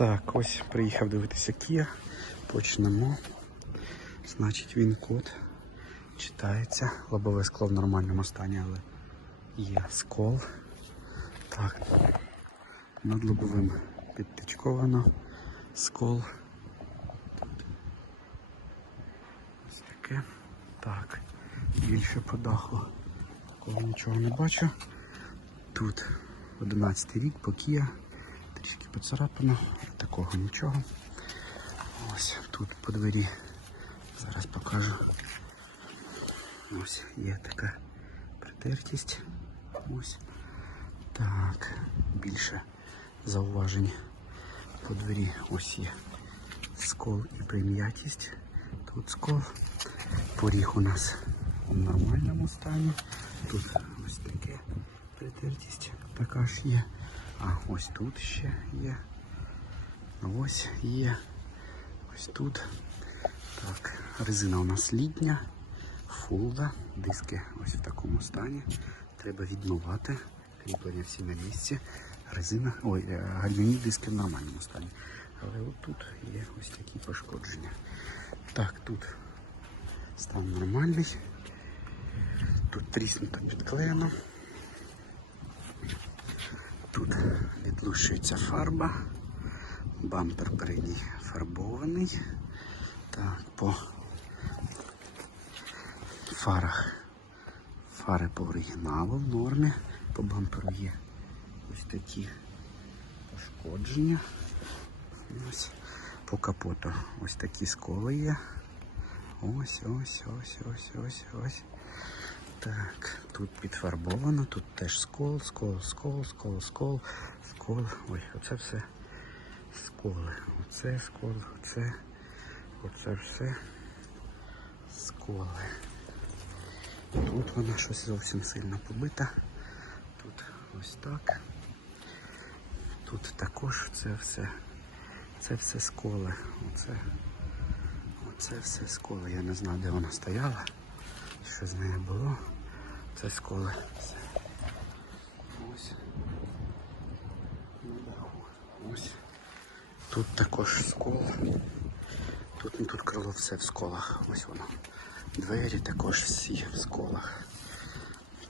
Так, ось приїхав дивитися Kia. Почнемо. Значить, він код читається. Лобове скло в нормальному стані, але є скол. Так, над лобовим підтичковано. Скол. Ось таке. Так. Більше по даху. Такого нічого не бачу. Тут 11 рік, Покія. Трішки поцарапано, такого нічого. Ось тут по двері. Зараз покажу. Ось є така притертість. Ось. Так, більше зауважень по двері. Ось є скол і прим'ятість. Тут скол. Поріг у нас в нормальному стані. Тут ось таке притертість така ж є. А ось тут ще є. Ось є. Ось тут. Так, резина у нас літня, фулда, диски ось в такому стані. Треба відмивати. Кріплення всі на місці. Резина, ой, е, гальмівні диски в нормальному стані. Але от тут є ось такі пошкодження. Так, тут стан нормальний. Тут тріснуто підклеєно. Тут відлущується фарба. Бампер передній фарбований. Так, по фарах. Фари по оригіналу в нормі. По бамперу є ось такі пошкодження. Ось. По капоту ось такі сколи є. Ось, ось, ось, ось, ось, ось. Так, тут підфарбовано, тут теж скол, скол, скол, скол, скол, скол. Ой, оце все сколи. Оце скол, оце, оце все сколи. Тут вона щось зовсім сильно побита. Тут ось так. Тут також це все. Це все сколи. Оце, оце все сколи. Я не знаю, де вона стояла. Що з нею було? Це сколи. Ось. Ось. Тут також скол. Тут, тут крило все в сколах. Ось воно. Двері також всі в сколах.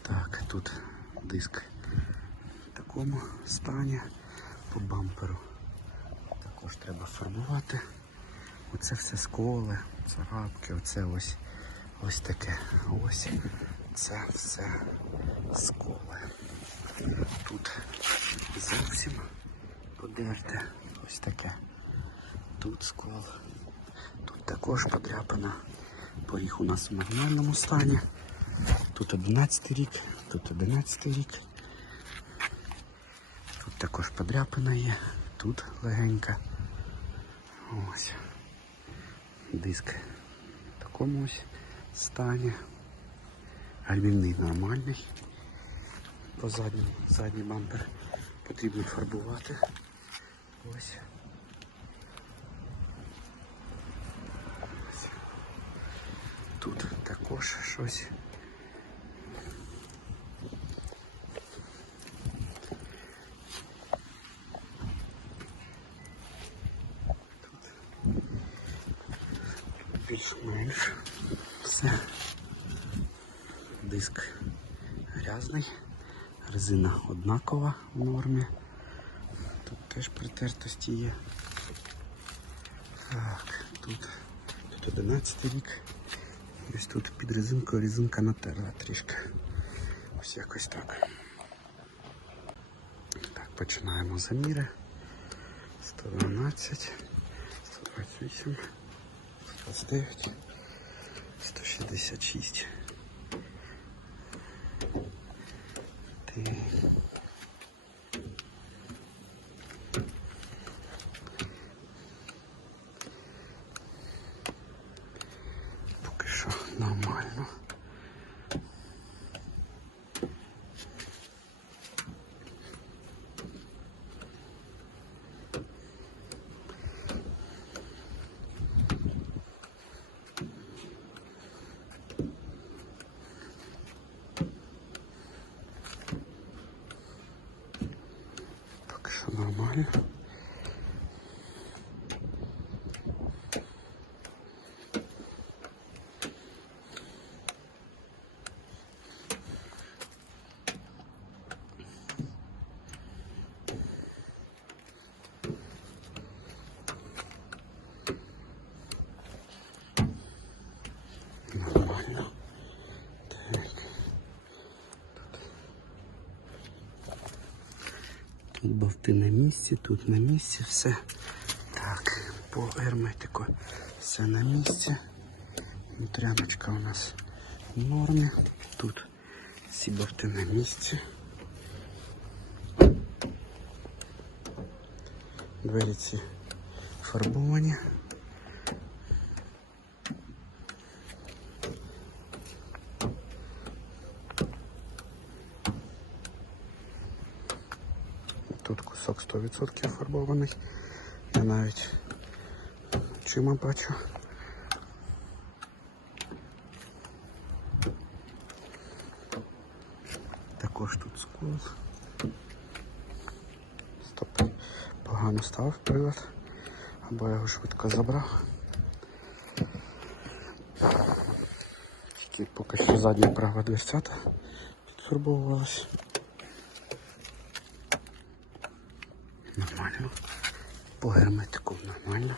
Так, тут диск в такому стані по бамперу. Також треба фарбувати. Оце все сколи, царапки, оце ось ось таке. Ось це все сколи. Тут зовсім подерте. Ось таке. Тут скол. Тут також подряпана. Поріг у нас в нормальному стані. Тут 11 рік, тут 11 рік. Тут також подряпина є, тут легенька. Ось. Диск в такому ось стані. Гальмівний нормальний. По задньому, задній бампер потрібно фарбувати. Ось. Ось. Тут також щось. більш-менш все. Диск грязний, резина однакова в нормі. Тут теж притертості є. Так, тут, тут 11 рік. Ось тут під резинкою резинка натерла трішки. Ось якось так. Так, починаємо заміри. 112, 128. 129, 166. Ти. Поки що нормально. Поки що нормально. Тут бовти на місці, тут на місці, все. Так, по герметику все на місці. Внутряночка у нас в нормі. Тут всі бовти на місці. Двері ці фарбовані. Тут кусок 100% фарбований. Я навіть очима бачу. Також тут скул. Стоп. Погано став привод. Або я його швидко забрав. Тільки поки що задня права дверцята підфарбовувалась. Нормально. По герметику нормально.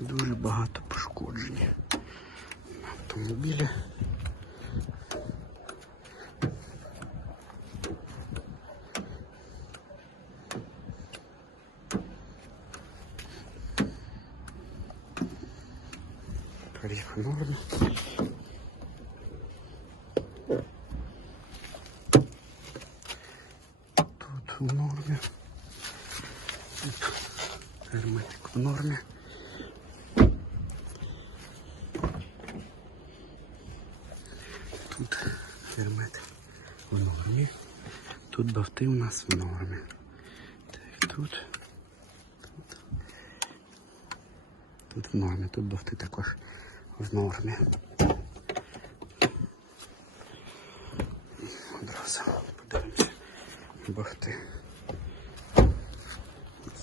Дуже багато пошкоджень на автомобілі. Тариф в нормі. Тут в нормі. Тут герметик в нормі. Тут гермет в нормі. Тут бавти у нас в нормі. Так, тут. Тут. В нормі. Тут бавти також в нормі. Одразу подивимося. Бахти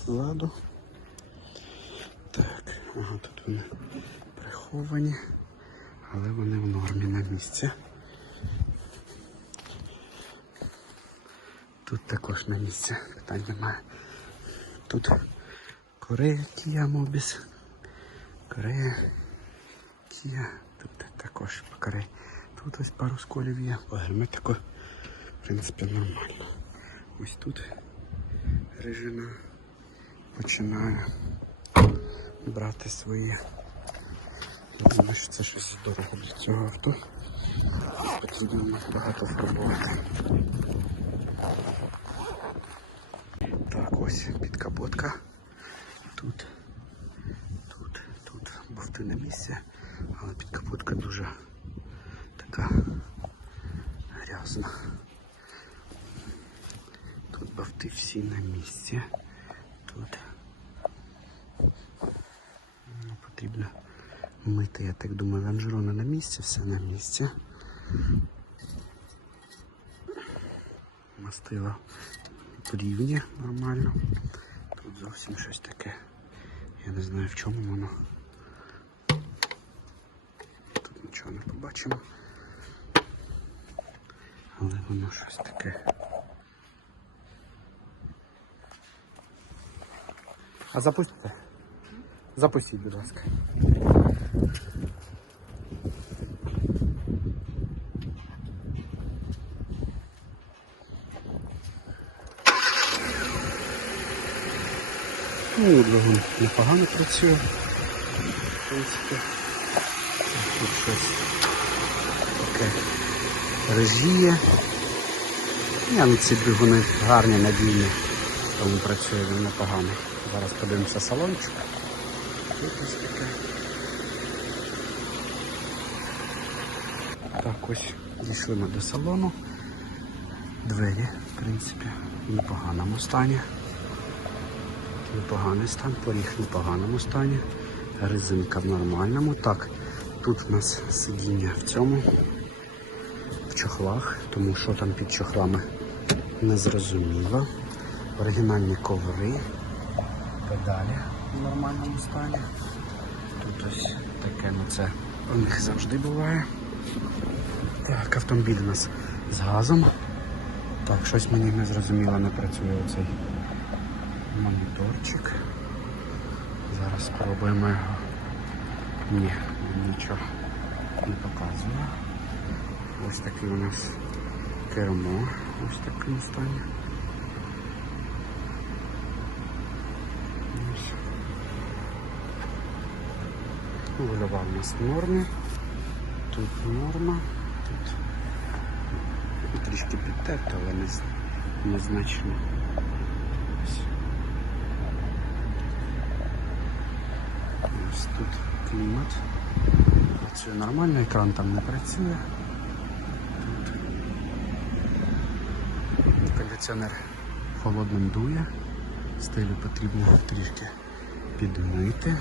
ззаду. Так, ага, тут вони приховані, але вони в нормі на місці. Тут також на місці, питань немає. Тут Корея Кія Мобіс. Корея Кія. Тут також по Тут ось пару сколів є. По герметику, в принципі, нормально. Ось тут режина починає брати свої. Думаю, що це щось дорого для цього авто. Потрібно багато фарбувати. Так, ось підкапотка. Тут, тут, тут бовти на місці, але підкапотка дуже така грязна. Тут бовти всі на місці. Тут ну, потрібно мити, я так думаю, лонжерони на місці, все на місці. Мастила рівні нормально. Тут зовсім щось таке. Я не знаю в чому воно. Не побачимо. Але воно щось таке. А запустите? Запустіть, будь ласка. Ну, двигун непогано працює. В принципі. Тут щось таке режіє. Ні, ну ці двигуни гарні, надійні, тому працює він непогано. Зараз подивимося салончик. Тут ось таке. Так, ось дійшли ми до салону. Двері, в принципі, в непоганому стані. Непоганий стан, поріг в непоганому стані. Резинка в нормальному. Так, тут у нас сидіння в цьому, в чохлах, тому що там під чохлами не зрозуміло. Оригінальні коври, педалі в нормальному стані. Тут ось таке, ну це У них завжди буває. Так, автомобіль у нас з газом. Так, щось мені не зрозуміло не працює оцей моніторчик. Зараз спробуємо його. Ні, нічого не показує. Ось такий у нас кермо. Ось в такому стані. Вольова у нас в нормі. Тут норма. Тут трішки підтерто, але не, незначно. Ось. Ось тут клімат. Працює нормально, екран там не працює. Тут кондиціонер холодним дує. Стелю потрібно трішки підмити.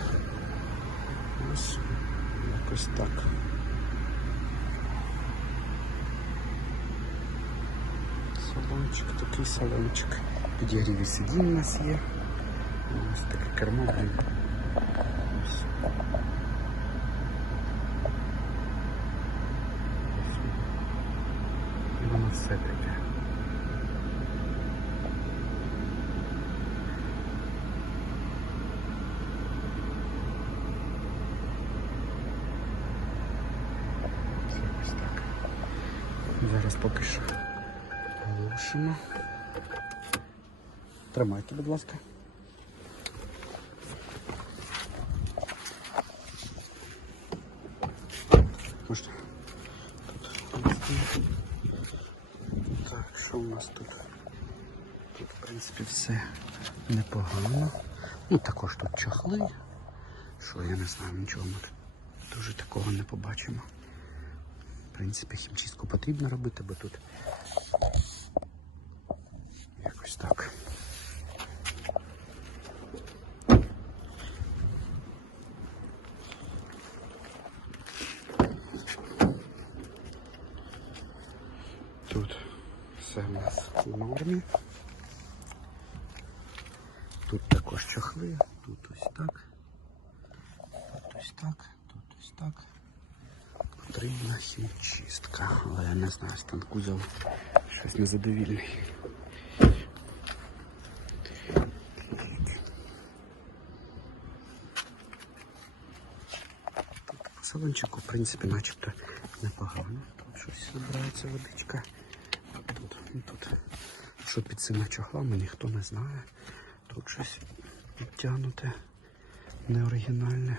Ось якось так. Салончик, такий салончик. Підігріві сидінь у нас є. Ось таке кермо. Ось. І воно все таке. Це ось так. Зараз поки що глушимо. Тримайте, будь ласка. Можна. Тут. Так, що у нас тут? Тут, в принципі, все непогано. Ну, також тут чахли. Що, я не знаю, нічого ми тут дуже такого не побачимо. Принципі, хімчистку потрібно робити, бо тут якось так. Тут все в нас в нормі. Тут також чохли, тут ось так. Тут ось так, тут ось так. Хімчистка, але я не знаю, стан кузов щось незадовільний. Салончику, в принципі, начебто непогано. Тут щось збирається водичка. Тут, ну, тут, що під цими чохлами, ніхто не знає. Тут щось підтягнуте, неоригінальне.